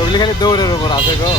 ওগুলি খালি দৌড়ের উপর আছে গো।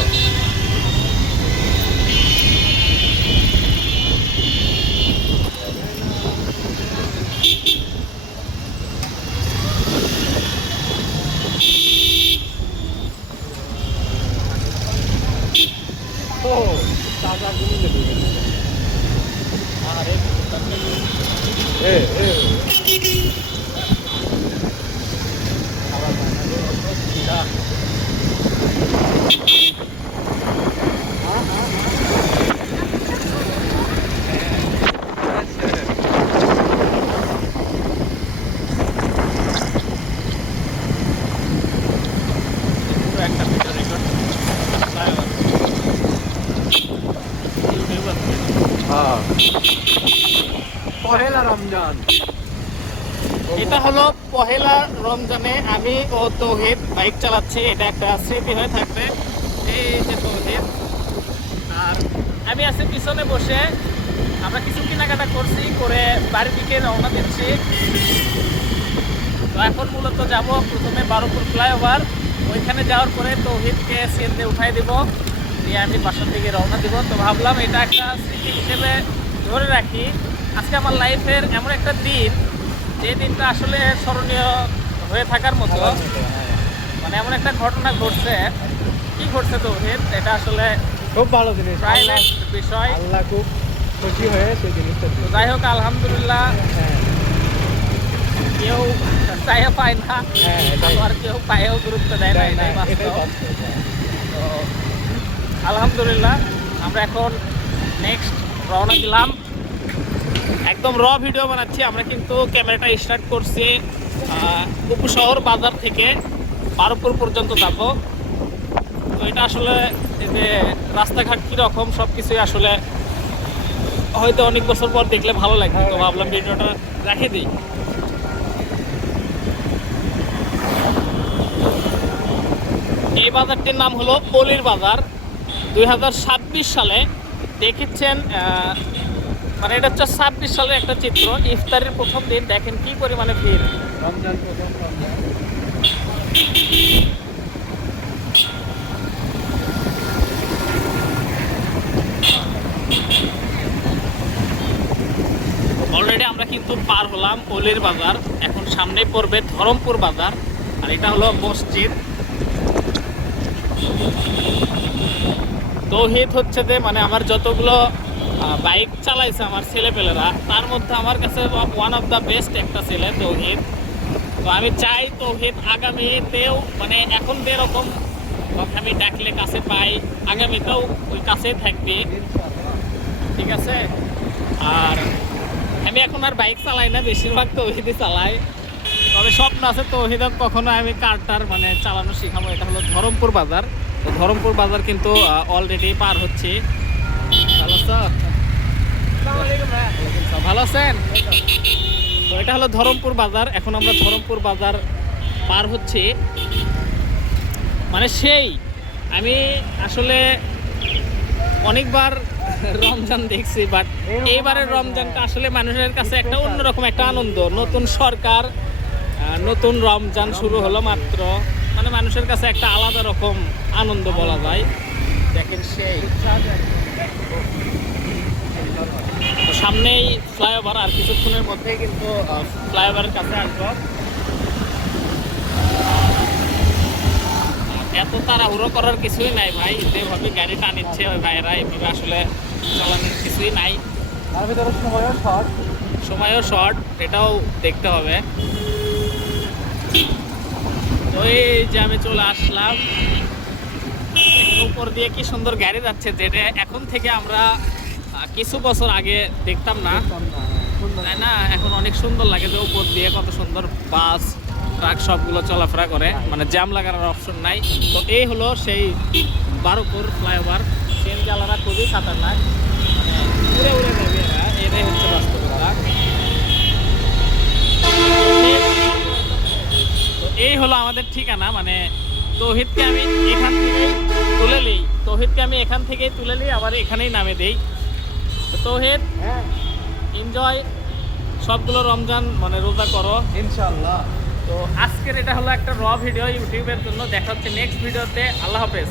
পহেলা রমজান, এটা হলো পহেলা রমজানে আমি ও তৌহিদ বাইক চালাচ্ছি, এটা একটা স্মৃতি হয়ে থাকবে। এই যে তৌহিদ আর আমি আছি পিছনে বসে, আমরা কিছু কেনাকাটা করছি, করে বাড়ির দিকে রওনা দিচ্ছি। তো এখন মূলত যাব প্রথমে বারোপুর ফ্লাইওভার, ওইখানে যাওয়ার পরে তৌহিদকে সিএনজি উঠাই দিব, দিয়ে আমি বাসার দিকে রওনা দিব। তো ভাবলাম এটা একটা স্মৃতি হিসেবে ধরে রাখি। আজকে আমার লাইফের এমন একটা দিন, যে দিনটা আসলে স্মরণীয় হয়ে থাকার মতো, মানে এমন একটা ঘটনা ঘটছে। কি ঘটছে তৌহিদ? এটা আসলে খুব ভালো জিনিস, প্রাইভেট বিষয়। আল্লাহ খুব খুশি হয়ে সেই জিনিসটা। যাই হোক, আলহামদুলিল্লাহ, কেউ চাইও পায় না, আর কেউ পায়েও গুরুত্ব দেয় না, এটাই বাস্তব। তো আলহামদুলিল্লাহ আমরা এখন নেক্সট রওনা দিলাম। একদম র ভিডিও বানাচ্ছি আমরা, কিন্তু ক্যামেরাটা স্টার্ট করছি উপশহর বাজার থেকে বারোপুর পর্যন্ত যাব। তো এটা আসলে যে রাস্তাঘাট কীরকম সব কিছুই আসলে হয়তো অনেক বছর পর দেখলে ভালো লাগবে, তো ভাবলাম ভিডিওটা রেখে দিই। এই বাজারটির নাম হলো পলির বাজার। 2026 সালে দেখেছেন, মানে এটা হচ্ছে 26 সালের একটা চিত্র। ইফতারের প্রথম দিন দেখেন কি পরিমাণে ভিড়। রমজান প্রথম রমজান। অলরেডি আমরা কিন্তু পার হলাম পলির বাজার, এখন সামনে পড়বে ধরমপুর বাজার, আর এটা হলো মসজিদ। তৌহিদ হচ্ছে যে, মানে আমার যতগুলো বাইক চালাইছে আমার ছেলেপেলেরা, তার মধ্যে আমার কাছে ওয়ান অফ দ্য বেস্ট একটা ছেলে তৌহিদ। তো আমি চাই তৌহিদ আগামীতেও, মানে এখন যেরকম আমি ডাকলে কাছে পাই, আগামীতেও ওই কাছেই থাকবে, ঠিক আছে? আর আমি এখন আর বাইক চালাই না, বেশিরভাগ তৌহিদই চালাই। তবে স্বপ্ন আছে তৌহিদক কখনো আমি কারটার মানে চালানো শিখাবো। এটা হলো ধরমপুর বাজার। তো ধরমপুর বাজার কিন্তু অলরেডি পার হচ্ছে। ভালো আছো? ভালো আছেন? তো এটা হলো ধরমপুর বাজার, এখন আমরা ধরমপুর বাজার পার হচ্ছি। মানে সেই আমি আসলে অনেকবার রমজান দেখছি, বাট এইবারের রমজানটা আসলে মানুষের কাছে একটা অন্যরকম একটা আনন্দ। নতুন সরকার, নতুন রমজান শুরু হলো মাত্র, মানে মানুষের কাছে একটা আলাদা রকম আনন্দ বলা যায়। দেখেন সেই তো সামনেই ফ্লাইওভার, আর কিছুক্ষণের মধ্যেই কিন্তু ফ্লাইওভারের কাছে আসবো। এত তাড়াহুড়ো করার কিছুই নাই ভাই, যেভাবে গাড়ি টানিচ্ছে ওই ভাইয়েরা, এভাবে আসলে চালানোর কিছুই নাই। তার ভিতরে সময়ও শর্ট, এটাও দেখতে হবে। তো এই যে আমি চলে আসলাম, উপর দিয়ে কি সুন্দর গাড়ি যাচ্ছে, যেটা এখন থেকে আমরা কিছু বছর আগে দেখতাম না, তাই না? এখন অনেক সুন্দর লাগে যে উপর দিয়ে কত সুন্দর বাস ট্রাক সবগুলো চলাফেরা করে, মানে জ্যাম লাগানোর অপশন নাই। তো এই হলো সেই বারোপুর ফ্লাইওভার। ট্রেন চালানো খুবই খাতারনাক, মানে উড়ে উড়ে যাবে এরা, এটাই হচ্ছে বাস্তবতা। তো এই হলো আমাদের ঠিকানা, মানে তৌহিদকে আমি এখান থেকেই তুলে নিই, আবার এখানেই নামে দেই। তো তৌহিদ, এনজয়, সবগুলো রমজান মানে রোজা করো ইনশাআল্লাহ। তো আজকের এটা হলো একটা র ভিডিও ইউটিউবের জন্য। দেখা হচ্ছে নেক্সট ভিডিওতে। আল্লাহ হাফেজ।